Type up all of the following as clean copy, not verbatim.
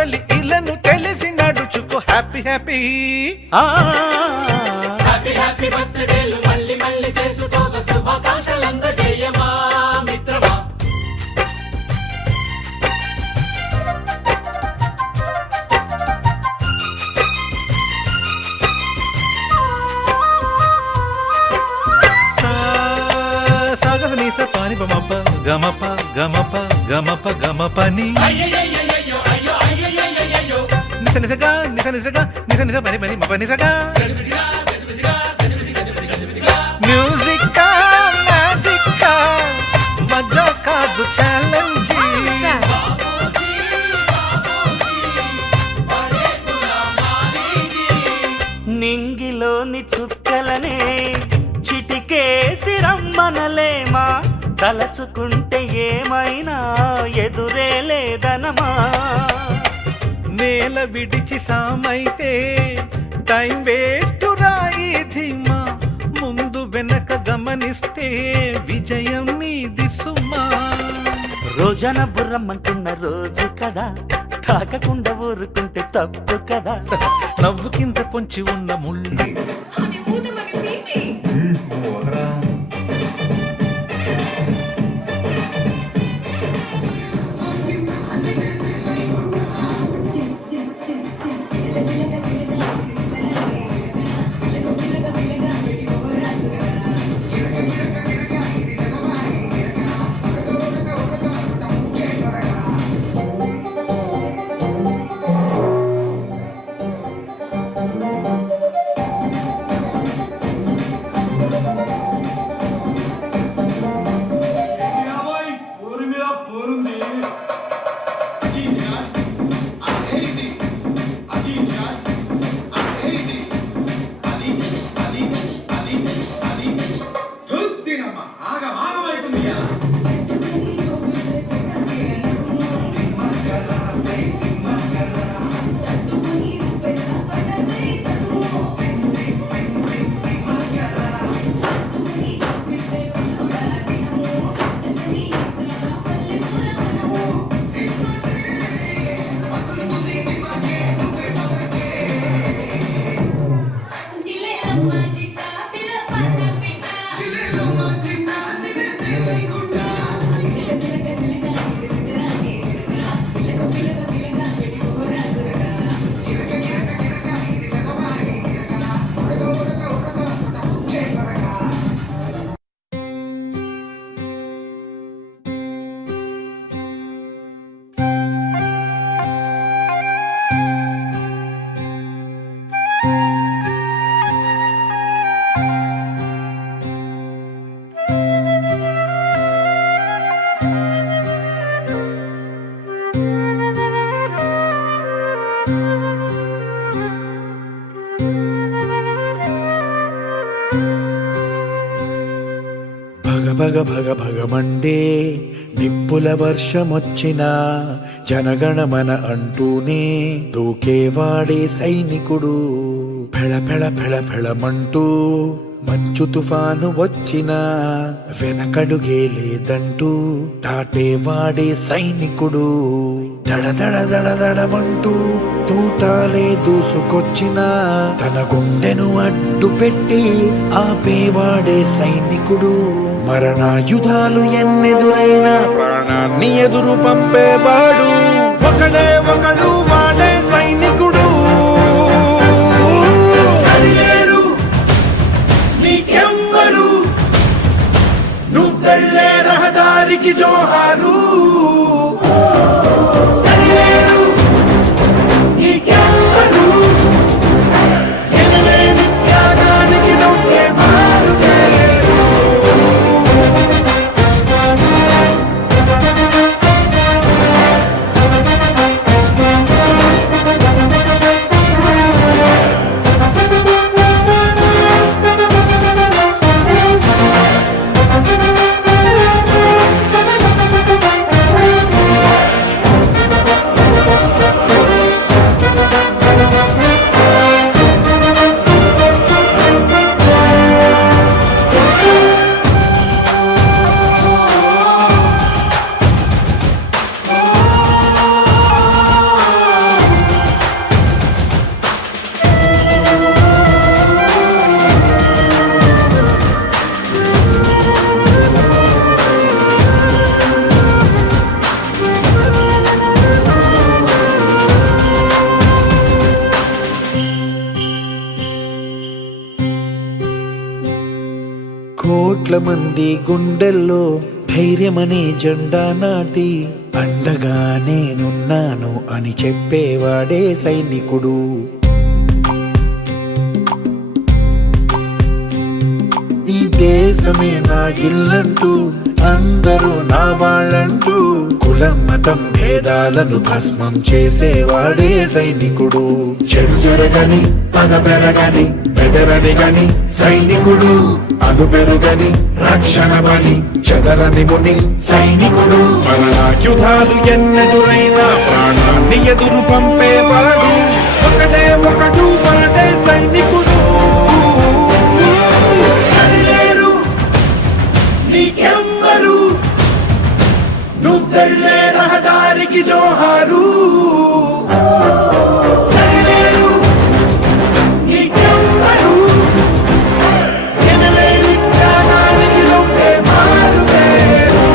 మురళి ఇలను తెలిసి నడుచుకో happy happy happy happy బర్త్డేలు మళ్ళీ మళ్ళీ చేసుకోక శుభాకాంక్షలందజేయమా మిత్రమా. సాగసనీస పాని బమప గమప గమప గమప గమపని నిస నిసగా నిస నిసగా నిస నిస పని పని మప నిసగా మ్యూజిక్ మ్యాజిక్ మజా కాదు ఛాలెంజ్. నింగిలోని చుక్కలనే చిటికేసి రమ్మనలేమా, తలచుకుంటే ఏమైనా ఎదురే లేదనమా. నేల విడిచి సామైతే టైం వేస్ట్ రాయి ధీమా, ముందు వెనక గమనిస్తే విజయం నీది సుమా. రోజన బుర్రమ్మంటున్న రోజు కదా, తాకకుండా ఊరుకుంటే తప్పు కదా. నవ్వు కింద పొంచి ఉన్న ముళ్ళు భగ భగ భగమండే నిప్పుల వర్షమొచ్చినా జనగణమన అంటూనే దూకేవాడే సైనికుడు. ఫెళ ఫెళ ఫెళ ఫెళమంటూ మంచు తుఫాను వచ్చినా వెనకడుగే లేదంటూ దాటేవాడే సైనికుడు. దడ దడ దడ దడమంటూ తూటాలే దూసుకొచ్చినా తన గుండెను అడ్డు పెట్టి ఆపేవాడే సైనికుడు. మరణాయుధాలు ఎన్నెదురైనా ప్రాణాన్ని ఎదురు పంపేవాడు ఒకడే ఒకడు, వాడే సైనికుడు. సరిలేరు నీకెవ్వరు, నువ్వెళ్ళే రహదారికి జోహారు. సరిలేరు నీకెవ్వరు, ఎనలేని త్యాగానికి నువ్వే మారుతేరు. కోట్ల మంది గుండెల్లో ధైర్యమనే జెండా నాటి అండగా నేనున్నాను అని చెప్పేవాడే సైనికుడు. ఈ దేశమే నా ఇల్లంటూ అందరూ నా వాళ్ళంటూ కులం మతం భేదాలను భస్మం చేసేవాడే సైనికుడు. చెడు జరగని పగ పెరగని బెదరని గని సైనికుడు, అదు పెరుగని రక్షణ బలి చెదరని ముని సైనికుడు. మరణాయుధాలు ఎన్నెదురైనా ప్రాణాన్ని ఎదురు పంపేవాడు ఒకటే ఒకడు వాడే సైనికుడు. సరిలేరు నీకెవ్వరు, నువ్వెళ్ళే రహదారికి జోహారు. సరిలేరు నీకెవ్వరు, ఎనలేని త్యాగానికి నువ్వే మారుపేరు.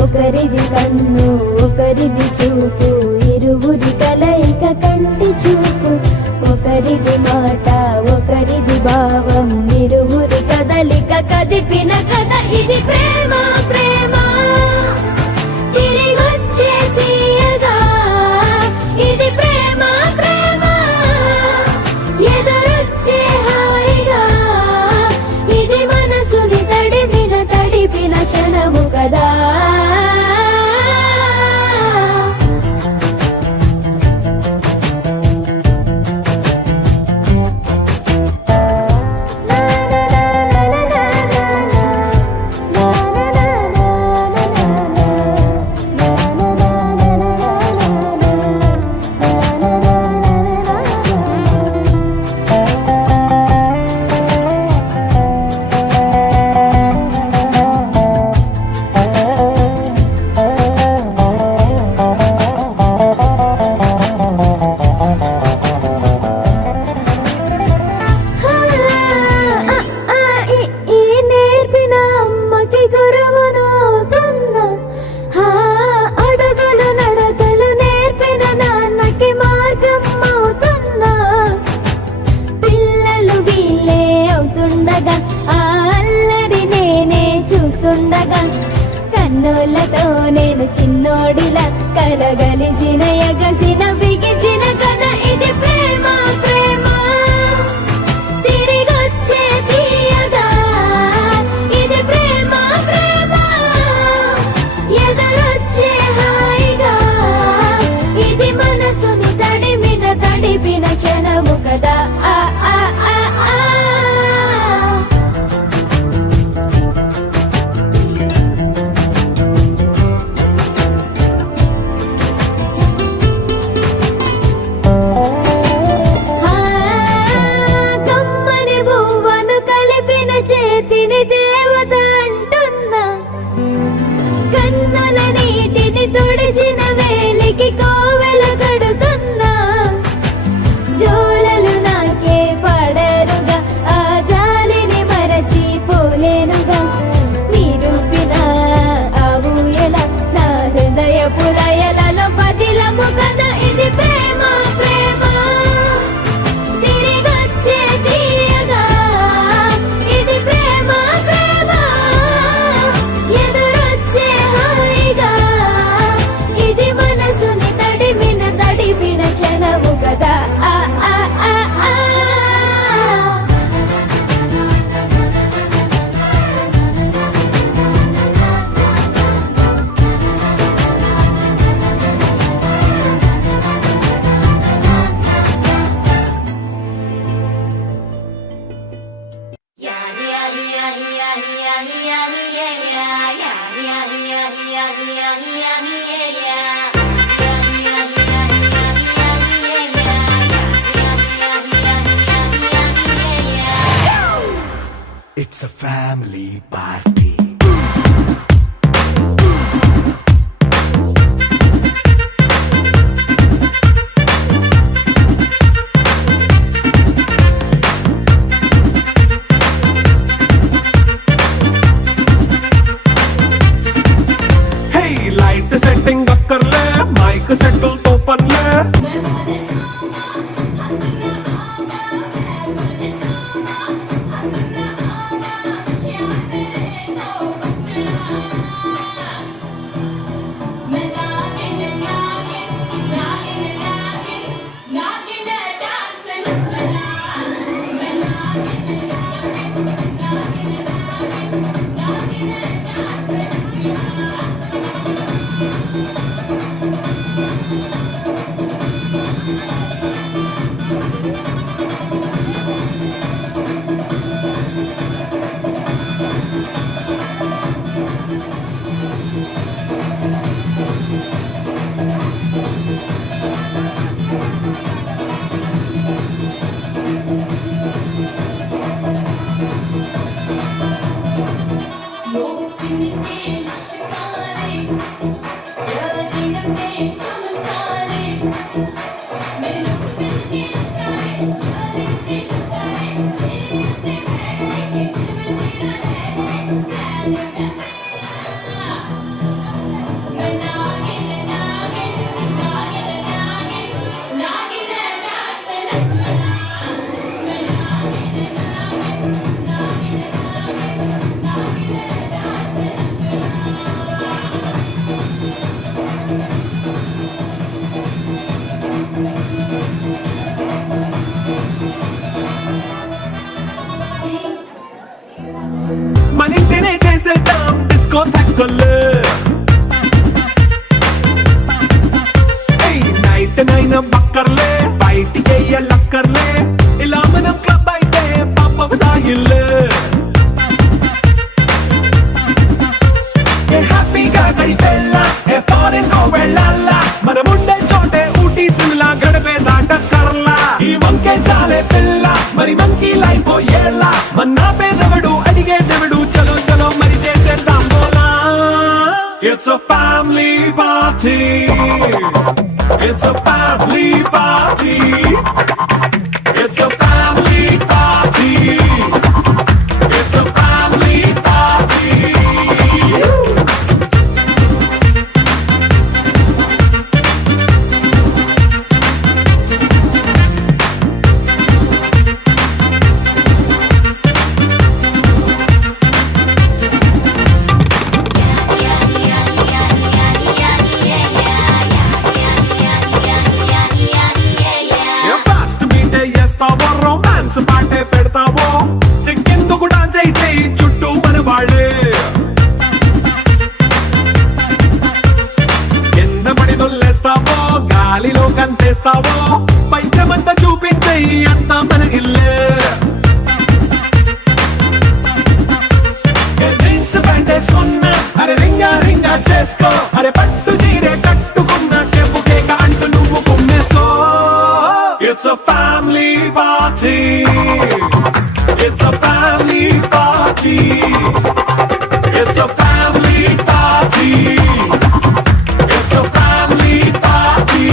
ఒకరిది కన్ను ఒకరిది చూపు, ఇరువురి కలయిక కంటి చూపు. ఒకరిది మాట ఒకరిది భావం, ఇరువురి కదలిక కదిపిన కథ ఇది ప్రేమ. ప్రేమ తిరిగొచ్చే తీయగా ఇది ప్రేమ. ప్రేమ ఎదురొచ్చే హాయిగా ఇది మనసుని తడిపిన క్షణము కదా. కన్నులతో నేను చిన్నోడిలా కలగలిసిన ఎగసిన బిగిసిన కథ ఇది ప్రేమ. ప్రేమ తిరిగొచ్చే తీయగా ఇది ప్రేమ. ప్రేమ ఎదురొచ్చే హాయిగా ఇది మనసుని తడిపిన క్షణము కదా. It's a family party. Hey, light setting అక్కర్లే మైక్ సెట్టుల్ తో పనిలే మన ఇంటినే చేసేద్దాం డిస్కో తక్కువలే నైట్ నైన్ బక్కర్లే బయటికి లక్కర్లే ఇలా మనం క్లబ్ అయితే పాప దాయిల్లే హ్యాపీగా గడిపెళ్ళ ఫారెన్ కో వెళ్ళాల మనం ఉండే చోటే ఊటీ సిమ్లా గడిపే దాటక్కర్లా ఈ వంకే చాలే పిల్ల మరి మంకీ లైఫ్ ఏళ్ళ మన్నా పేదవడు అడిగే దేవుడు చలో చలో మరి చేసేద్దాం బోలా it's a family party. It's a family party. It's a family party. It's a family party. Romance పాటే పెడతావో సిగ్గెందుకు డాన్స్ అయితే చుట్టూ మన వాళ్ళే కింద పడి దొల్లేస్తావో గాలిలో కంటేస్తావో పైచమంతా చూపించే అంతా మన ఇల్లే జీన్స్ ప్యాంటేసుకున్నా అరే రింగా రింగా చేసుకో అరే పట్టు చీరే కట్టుకున్న చెప్పు కేక అంటూ నువ్వు కుమ్మేసుకో. It's a family party. It's a family party. It's a family party. It's a family party.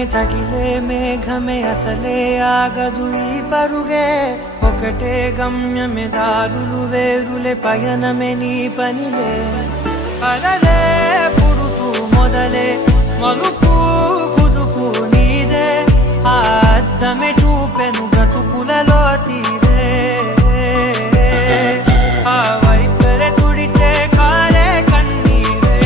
వేగమే తగిలే మేఘమే అసలే ఆగదు ఈ పరుగే ఒకటే గమ్యమే దారులు వేరులే పయనమే నీ పనిలే అలలే పుడుతూ మొదలే మలుపు కుదుపు నీదే ఆ అద్దమే చూపెను బ్రతుకులలో తీరే ఆ వైపరే తుడితే కాలే కన్నీరే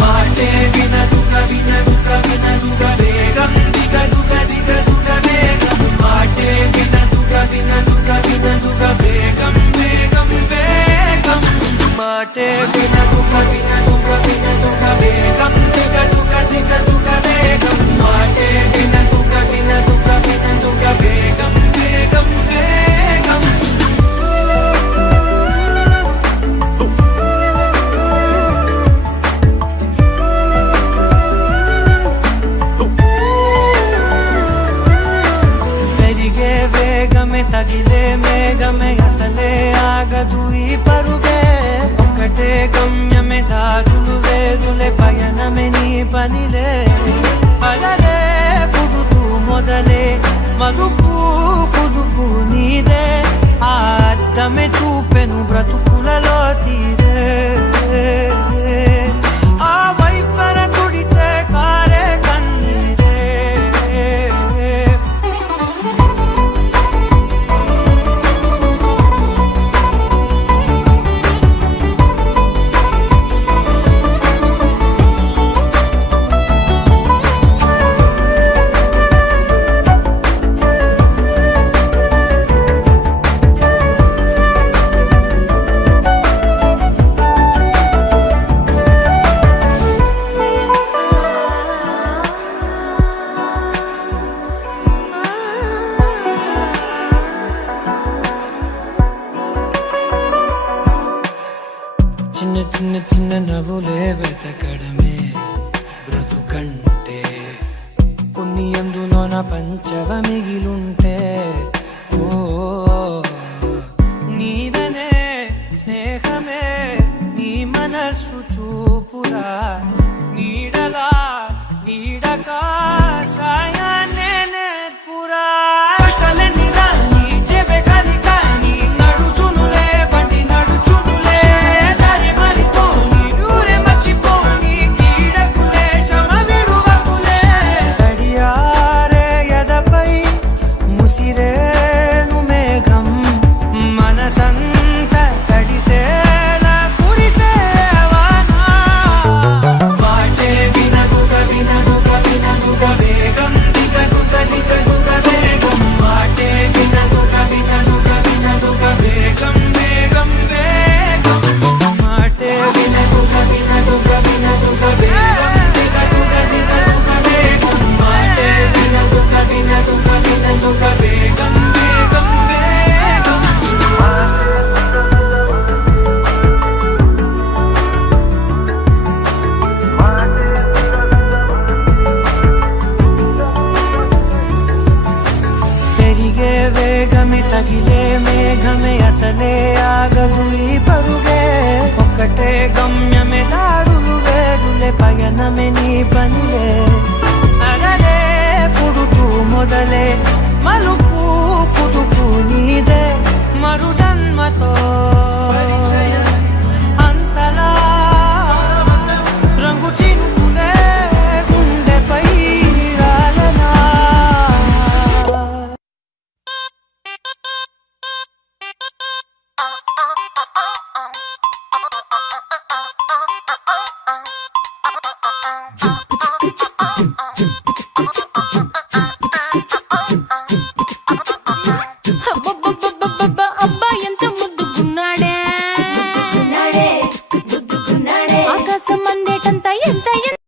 మాటే వినదుగ వినదుగ వినదుగ వేగం దిగదుగ దిగదుగ వేగం మాటే వినదుగ వినదుగ వినదుగ వేగం వేగం వేగం మాటే వినదుగ వినదుగ వినదుగ వేగం దిగదుగ దిగదుగ వేగం మాటే వినదుగ వినదుగ వినదుగ వేగం వేగం వేగం పెరిగే వేగమే తగిలే మేఘమే అసలే ఆగదు ఈ పరుగే ఒకటే గమ్యమే దారులు వేరులే పయనమే నీ పనిలే అలలే పుడుతూ మొదలే మలుపు కుదుపు నీదే ఆ అద్దమే చూపెను బ్రతుకులలో తీరే ఆ వైపర తుడితే కారే కన్నీరే చిన్న చిన్న చిన్న నవ్వులే వెతకడమే బ్రతుకంటే కొన్ని అందులోన పంచవ మిగిలుంటే ఓ నీదనే స్నేహమే నీ మనస్సు చూపురా నీడలా ఈడక సాయాన్నే నేర్పురా కలని రాని చెబె కలి కాని నడుచునులే బండి నడుచునులే దారి మరిపోని ఊరే మర్చిపోని కీడకులే శ్రమ విడువకులే తడియారే ఎదపై ముసిరేను మేఘం మనసంత తడిసేలా కురిసేవానా మాటే వినదుగ వినదుగ వినదుగ వేగం దిగదుగ దిగదుగ వేగం మాటే వినదుగ వినదుగ వినదుగ వేగం వేగం వేగం మాటే వినదుగ వినదుగ వినదుగ వేగం దిగదుగ దిగదుగ వేగం మాటే వినదుగ వినదుగ వినదుగ వేగం వేగం వేగం పెరిగే వేగమే తగిలే మేఘమే అసలే ఆగదు ఈ పరుగే ఒకటే గమ్యమే దారులు వేరులే పయనమే నీ పనిలే అలలే పుడుతూ మొదలే మలుపు కుదుపు నీదే మరు జన్మతో